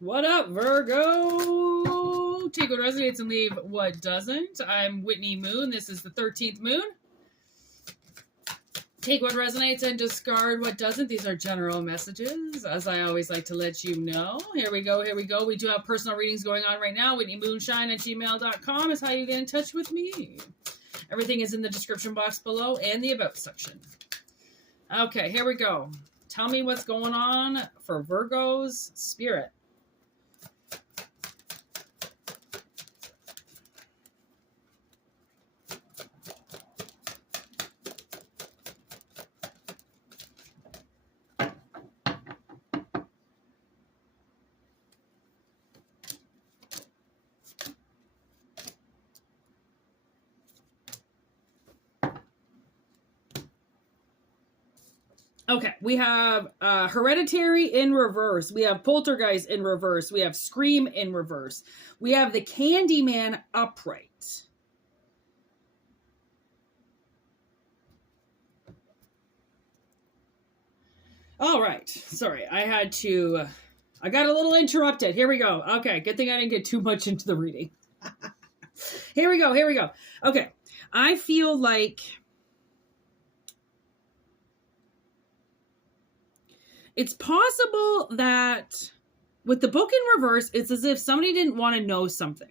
What up, Virgo? Take what resonates and leave what doesn't. I'm Whitney Moon. This is the 13th moon. Take what resonates and discard what doesn't. These are general messages, as I always like to let you know. Here we go. We do have personal readings going on right now. WhitneyMoonshine@gmail.com is how you get in touch with me. Everything is in the description box below and the about section. Okay, here we go. Tell me what's going on for Virgo's spirit. Okay, we have Hereditary in reverse. We have Poltergeist in reverse. We have Scream in reverse. We have the Candyman upright. All right. Sorry, I got a little interrupted. Here we go. Okay, good thing I didn't get too much into the reading. Here we go. Okay, I feel like it's possible that with the book in reverse, it's as if somebody didn't want to know something.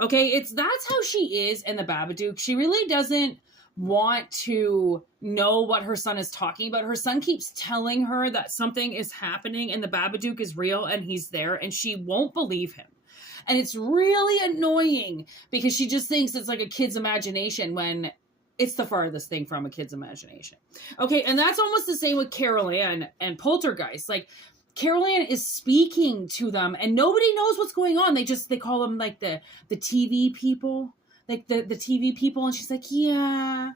Okay, that's how she is in the Babadook. She really doesn't want to know what her son is talking about. Her son keeps telling her that something is happening and the Babadook is real and he's there, and she won't believe him. And it's really annoying because she just thinks it's like a kid's imagination when it's the farthest thing from a kid's imagination. Okay, and that's almost the same with Carol Ann and Poltergeist. Like, Carol Ann is speaking to them, and nobody knows what's going on. They call them, like, the TV people. Like, the TV people, and she's like, yeah.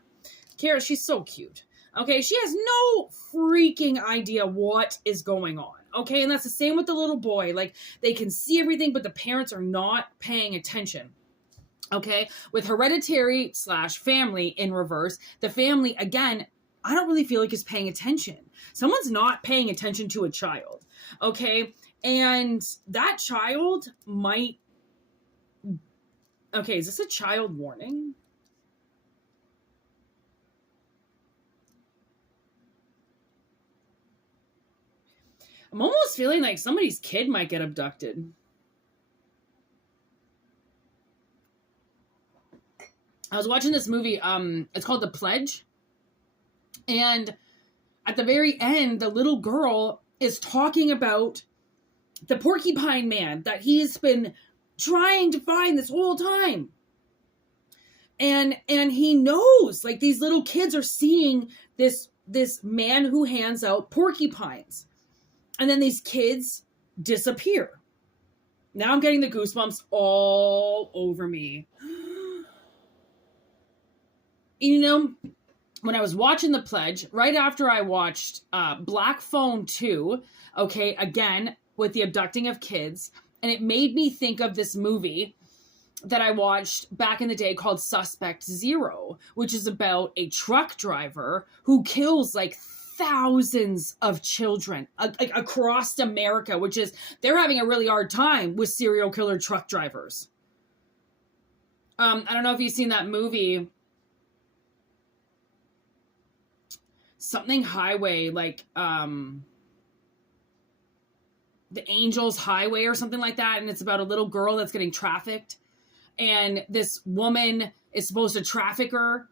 Carol, she's so cute. Okay, she has no freaking idea what is going on. Okay, and that's the same with the little boy. Like, they can see everything, but the parents are not paying attention. Okay, with Hereditary / family in reverse, the family, again, I don't really feel like is paying attention. Someone's not paying attention to a child, okay? And that child might... Okay, is this a child warning? I'm almost feeling like somebody's kid might get abducted. I was watching this movie, it's called The Pledge, and at the very end, the little girl is talking about the porcupine man that he's been trying to find this whole time. And he knows, like, these little kids are seeing this man who hands out porcupines. And then these kids disappear. Now I'm getting the goosebumps all over me. You know, when I was watching The Pledge, right after I watched Black Phone 2, okay, again, with the abducting of kids, and it made me think of this movie that I watched back in the day called Suspect Zero, which is about a truck driver who kills, like, thousands of children across America, which is, they're having a really hard time with serial killer truck drivers. I don't know if you've seen that movie, something highway, like the Angels Highway or something like that, and it's about a little girl that's getting trafficked, and this woman is supposed to traffic her,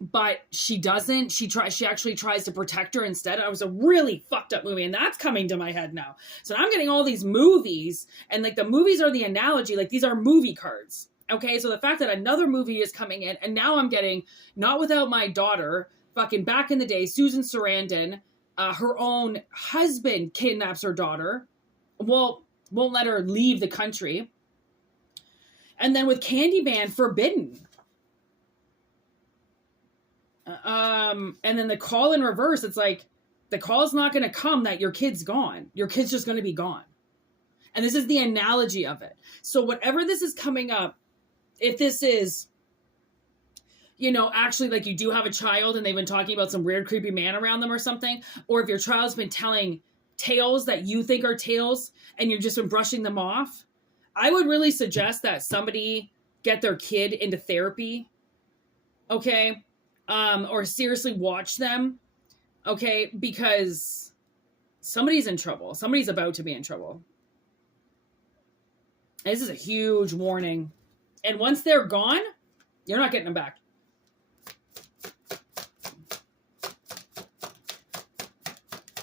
but she doesn't. She actually tries to protect her instead. It was a really fucked up movie, and that's coming to my head now. So I'm getting all these movies, and like the movies are the analogy, like these are movie cards. Okay, so the fact that another movie is coming in, and now I'm getting Not Without My Daughter. Fucking back in the day, Susan Sarandon, her own husband kidnaps her daughter. Well, won't let her leave the country. And then with Candyman, Forbidden. And then The Call in reverse, it's like, the call's not going to come that your kid's gone. Your kid's just going to be gone. And this is the analogy of it. So whatever this is coming up, if this is, you know, actually, like, you do have a child and they've been talking about some weird, creepy man around them or something, or if your child's been telling tails that you think are tails and you've just been brushing them off, I would really suggest that somebody get their kid into therapy, okay? Or seriously watch them, okay? Because somebody's in trouble. Somebody's about to be in trouble. This is a huge warning. And once they're gone, you're not getting them back.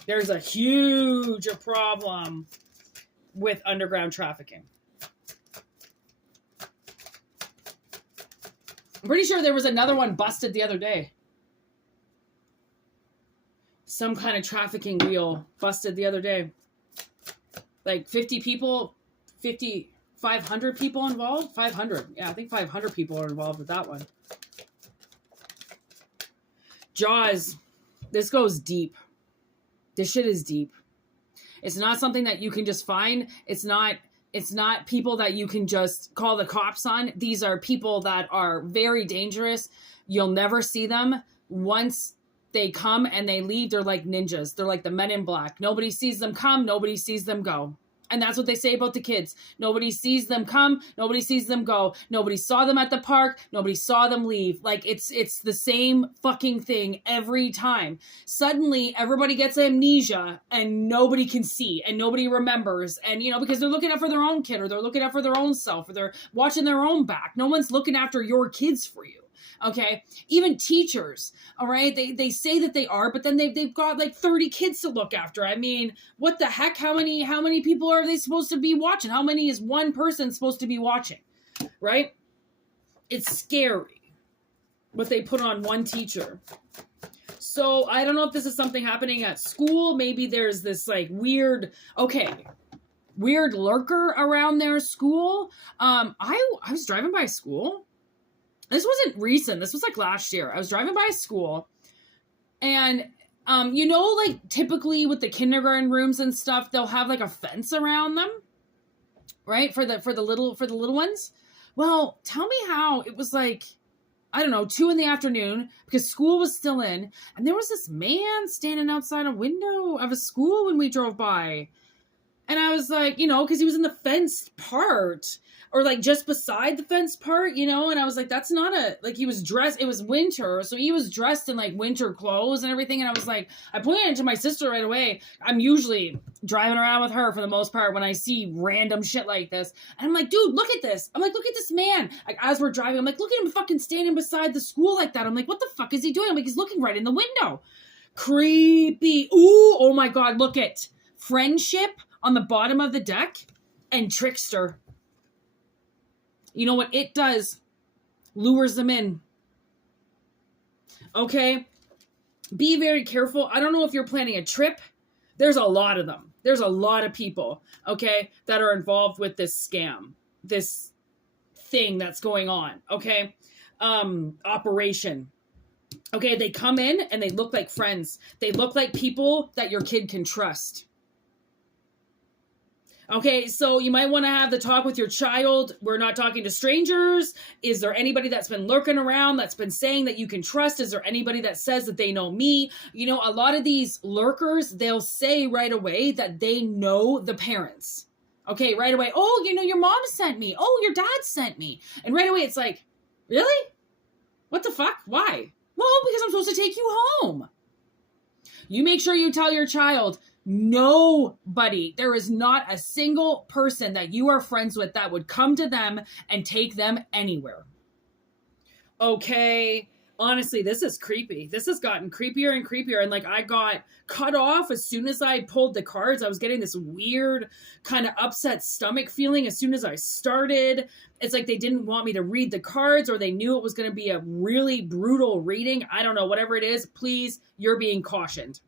There's a huge problem with underground trafficking. I'm pretty sure there was another one busted the other day. Some kind of trafficking wheel busted the other day. Like 50 people, 500 people involved? 500. Yeah, I think 500 people are involved with that one. Jaws. This goes deep. This shit is deep. It's not something that you can just find. It's not people that you can just call the cops on. These are people that are very dangerous. You'll never see them. Once they come and they leave, they're like ninjas. They're like the Men in Black. Nobody sees them come. Nobody sees them go. And that's what they say about the kids. Nobody sees them come. Nobody sees them go. Nobody saw them at the park. Nobody saw them leave. Like, it's the same fucking thing every time. Suddenly, everybody gets amnesia and nobody can see and nobody remembers. And, because they're looking out for their own kid or they're looking out for their own self or they're watching their own back. No one's looking after your kids for you. Okay, even teachers, all right, they say that they are, but then they've got like 30 kids to look after. I mean, what the heck? How many people are they supposed to be watching? How many is one person supposed to be watching, right? It's scary what they put on one teacher. So I don't know if this is something happening at school. Maybe there's this like weird lurker around their school. I was driving by school. This wasn't recent. This was like last year. I was driving by a school and, like typically with the kindergarten rooms and stuff, they'll have like a fence around them, right? For the little ones. Well, tell me how it was like, I don't know, 2 p.m. because school was still in. And there was this man standing outside a window of a school when we drove by. And I was like, because he was in the fenced part. Or like just beside the fence part, and I was like, that's not he was dressed, it was winter, so he was dressed in like winter clothes and everything, and I was like, I pointed it to my sister right away. I'm usually driving around with her for the most part when I see random shit like this, and I'm like, dude, look at this. I'm like, look at this man. Like, as we're driving, I'm like, look at him fucking standing beside the school like that. I'm like, what the fuck is he doing? I'm like, he's looking right in the window. Creepy. Ooh, oh my God, look at friendship on the bottom of the deck and trickster. You know what it does? Lures them in. Okay? Be very careful. I don't know if you're planning a trip. There's a lot of them. There's a lot of people, okay, that are involved with this scam. This thing that's going on, okay? Operation. Okay, they come in and they look like friends. They look like people that your kid can trust. Okay, so you might want to have the talk with your child. We're not talking to strangers. Is there anybody that's been lurking around that's been saying that you can trust? Is there anybody that says that they know me? A lot of these lurkers, they'll say right away that they know the parents. Okay, right away. Oh, your mom sent me. Oh, your dad sent me. And right away it's like, really? What the fuck? Why? Well, because I'm supposed to take you home. You make sure you tell your child, nobody, there is not a single person that you are friends with that would come to them and take them anywhere. Okay, honestly, this is creepy. This has gotten creepier and creepier. And I got cut off as soon as I pulled the cards. I was getting this weird kind of upset stomach feeling as soon as I started. It's like they didn't want me to read the cards, or they knew it was going to be a really brutal reading. I don't know, whatever it is, please, you're being cautioned.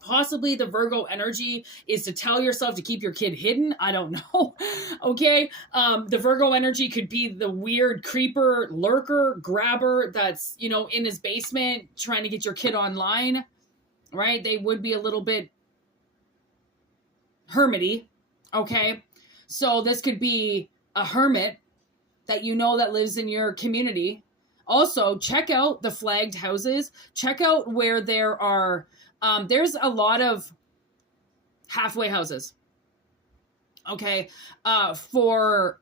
Possibly the Virgo energy is to tell yourself to keep your kid hidden. I don't know. Okay. The Virgo energy could be the weird creeper, lurker, grabber that's, in his basement trying to get your kid online, right? They would be a little bit hermity. Okay. So this could be a hermit that that lives in your community. Also, check out the flagged houses. Check out where there are there's a lot of halfway houses. Okay. The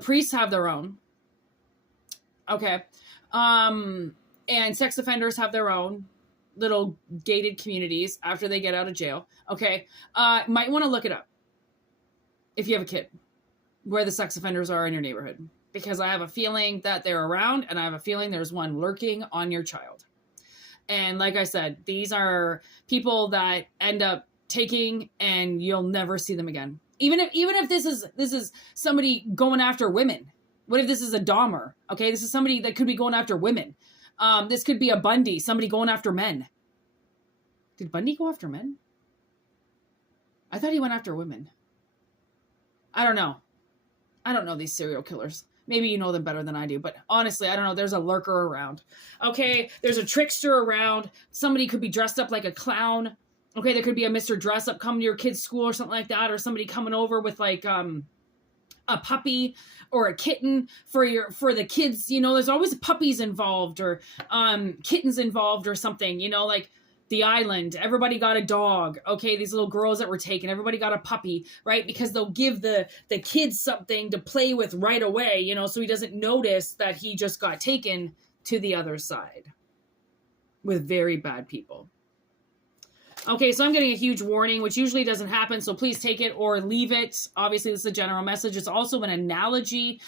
priests have their own. Okay. And sex offenders have their own little gated communities after they get out of jail. Okay. Might want to look it up if you have a kid, where the sex offenders are in your neighborhood, because I have a feeling that they're around, and I have a feeling there's one lurking on your child. And like I said, these are people that end up taking, and you'll never see them again. Even if this is somebody going after women. What if this is a Dahmer? Okay, this is somebody that could be going after women. This could be a Bundy, somebody going after men. Did Bundy go after men? I thought he went after women. I don't know. I don't know these serial killers. Maybe you know them better than I do, but honestly, I don't know. There's a lurker around. Okay, there's a trickster around. Somebody could be dressed up like a clown. Okay, there could be a Mr. Dress Up coming to your kid's school or something like that, or somebody coming over with like a puppy or a kitten for the kids. You know, there's always puppies involved, or kittens involved, or something. You know, like The Island, everybody got a dog. Okay, these little girls that were taken, everybody got a puppy, right? Because they'll give the kids something to play with right away, you know, so he doesn't notice that he just got taken to the other side with very bad people. Okay, so I'm getting a huge warning, which usually doesn't happen, so please take it or leave it. Obviously, this is a general message. It's also an analogy.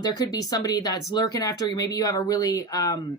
There could be somebody that's lurking after you. Maybe you have a really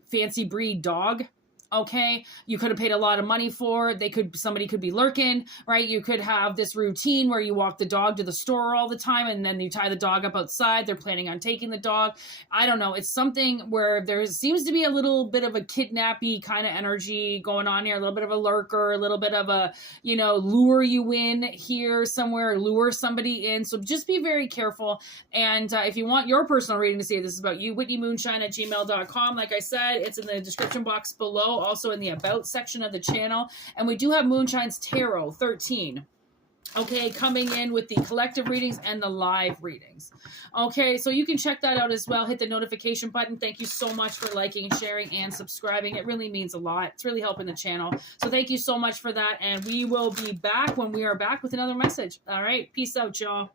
fancy breed dog. Okay, you could have paid a lot of money for. Somebody could be lurking, right? You could have this routine where you walk the dog to the store all the time, and then you tie the dog up outside. They're planning on taking the dog. I don't know. It's something where there seems to be a little bit of a kidnappy kind of energy going on here, a little bit of a lurker, a little bit of a, you know, lure you in here somewhere, lure somebody in. So just be very careful. And if you want your personal reading to see if this is about you, WhitneyMoonshine@gmail.com. Like I said, it's in the description box below, also in the about section of the channel. And we do have Moonshine's Tarot 13, okay, coming in with the collective readings and the live readings. Okay, so you can check that out as well. Hit the notification button. Thank you so much for liking, sharing, and subscribing. It really means a lot. It's really helping the channel. So thank you so much for that. And we will be back when we are back with another message. All right, peace out, y'all.